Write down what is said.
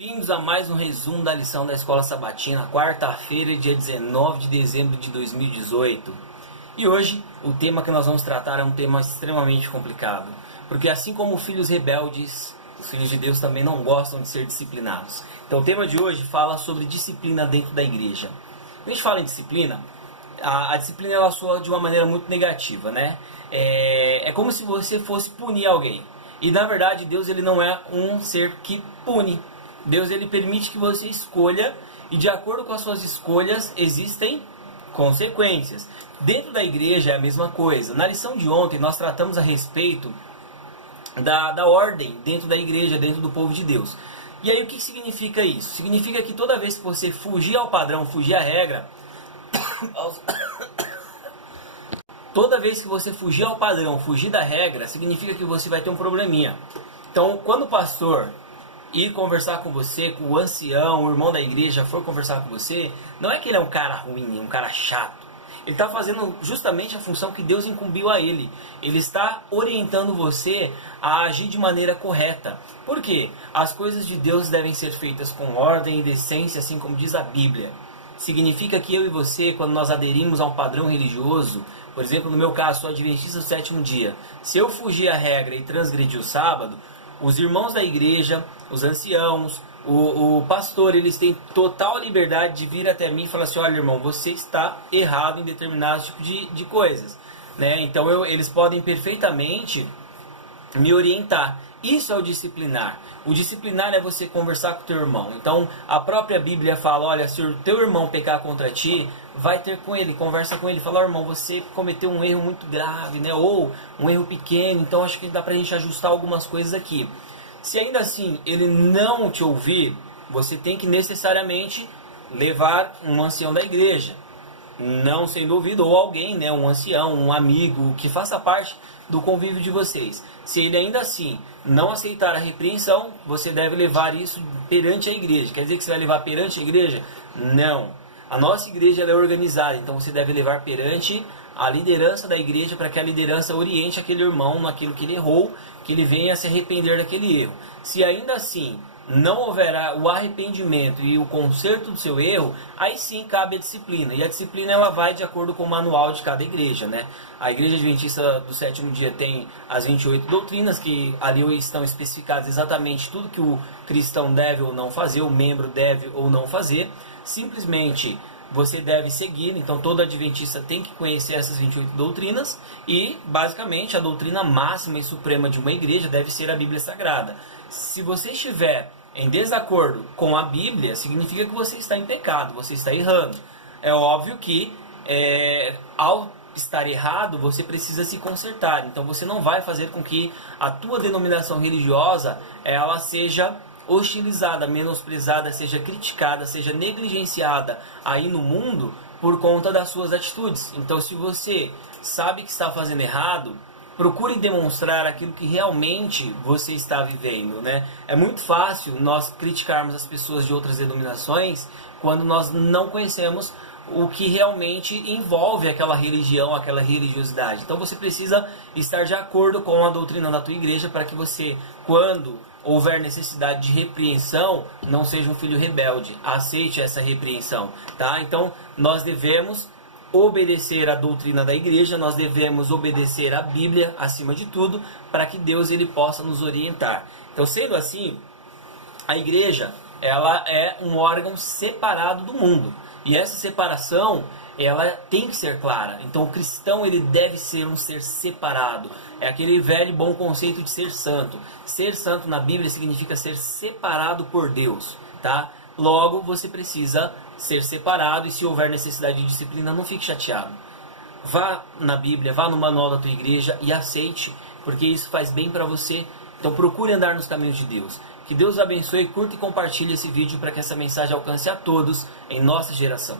Bem-vindos a mais um resumo da lição da Escola Sabatina, quarta-feira, dia 19 de dezembro de 2018. E hoje, o tema que nós vamos tratar é um tema extremamente complicado, porque assim como filhos rebeldes, os filhos de Deus também não gostam de ser disciplinados. Então o tema de hoje fala sobre disciplina dentro da igreja. Quando a gente fala em disciplina, a disciplina ela soa de uma maneira muito negativa, né? É como se você fosse punir alguém. E na verdade Deus ele não é um ser que pune. Deus ele permite que você escolha e de acordo com as suas escolhas existem consequências. Dentro da igreja é a mesma coisa. Na lição de ontem nós tratamos a respeito da ordem dentro da igreja, dentro do povo de Deus. E aí o que significa isso? Significa que toda vez que você fugir ao padrão, fugir à regra, toda vez que você fugir ao padrão, fugir da regra, significa que você vai ter um probleminha. Então quando o pastor ir conversar com você, com o ancião, o irmão da igreja for conversar com você, não é que ele é um cara ruim, um cara chato. Ele está fazendo justamente a função que Deus incumbiu a ele. Ele está orientando você a agir de maneira correta. Por quê? As coisas de Deus devem ser feitas com ordem e decência, assim como diz a Bíblia. Significa que eu e você, quando nós aderimos a um padrão religioso, por exemplo, no meu caso, sou adventista do sétimo dia, se eu fugir à regra e transgredir o sábado, os irmãos da igreja, os anciãos, o pastor, eles têm total liberdade de vir até mim e falar assim: olha, irmão, você está errado em determinados tipos de coisas, né? Então eles podem perfeitamente me orientar. Isso é o disciplinar. O disciplinar é você conversar com o teu irmão. Então a própria Bíblia fala: olha, se o teu irmão pecar contra ti, vai ter com ele, conversa com ele, fala: irmão, você cometeu um erro muito grave, né? Ou um erro pequeno, então acho que dá pra gente ajustar algumas coisas aqui. Se ainda assim ele não te ouvir, você tem que necessariamente levar um ancião da igreja, não sendo ouvido, ou alguém, né, um ancião, um amigo, que faça parte do convívio de vocês. Se ele ainda assim não aceitar a repreensão, você deve levar isso perante a igreja. Quer dizer que você vai levar perante a igreja? Não. A nossa igreja ela é organizada, então você deve levar perante a liderança da igreja para que a liderança oriente aquele irmão naquilo que ele errou, que ele venha a se arrepender daquele erro. Se ainda assim não houverá o arrependimento e o conserto do seu erro, aí sim cabe a disciplina. E a disciplina ela vai de acordo com o manual de cada igreja, né? A igreja adventista do sétimo dia tem as 28 doutrinas, que ali estão especificadas exatamente tudo que o cristão deve ou não fazer, o membro deve ou não fazer. Simplesmente você deve seguir, então todo adventista tem que conhecer essas 28 doutrinas e, basicamente, a doutrina máxima e suprema de uma igreja deve ser a Bíblia Sagrada. Se você estiver em desacordo com a Bíblia, significa que você está em pecado, você está errando. É óbvio que, ao estar errado, você precisa se consertar. Então você não vai fazer com que a tua denominação religiosa ela seja hostilizada, menosprezada, seja criticada, seja negligenciada aí no mundo por conta das suas atitudes. Então se você sabe que está fazendo errado, procure demonstrar aquilo que realmente você está vivendo, né? É muito fácil nós criticarmos as pessoas de outras denominações quando nós não conhecemos o que realmente envolve aquela religião, aquela religiosidade. Então você precisa estar de acordo com a doutrina da tua igreja para que você, quando houver necessidade de repreensão, não seja um filho rebelde. Aceite essa repreensão, tá? Então nós devemos obedecer a doutrina da igreja, nós devemos obedecer a Bíblia acima de tudo, para que Deus ele possa nos orientar. Então, sendo assim, a igreja ela é um órgão separado do mundo. E essa separação, ela tem que ser clara. Então o cristão ele deve ser um ser separado. É aquele velho bom conceito de ser santo. Ser santo na Bíblia significa ser separado por Deus, tá? Logo você precisa ser separado e se houver necessidade de disciplina, não fique chateado. Vá na Bíblia, vá no manual da tua igreja e aceite, porque isso faz bem para você. Então procure andar nos caminhos de Deus. Que Deus abençoe, curta e compartilhe esse vídeo para que essa mensagem alcance a todos em nossa geração.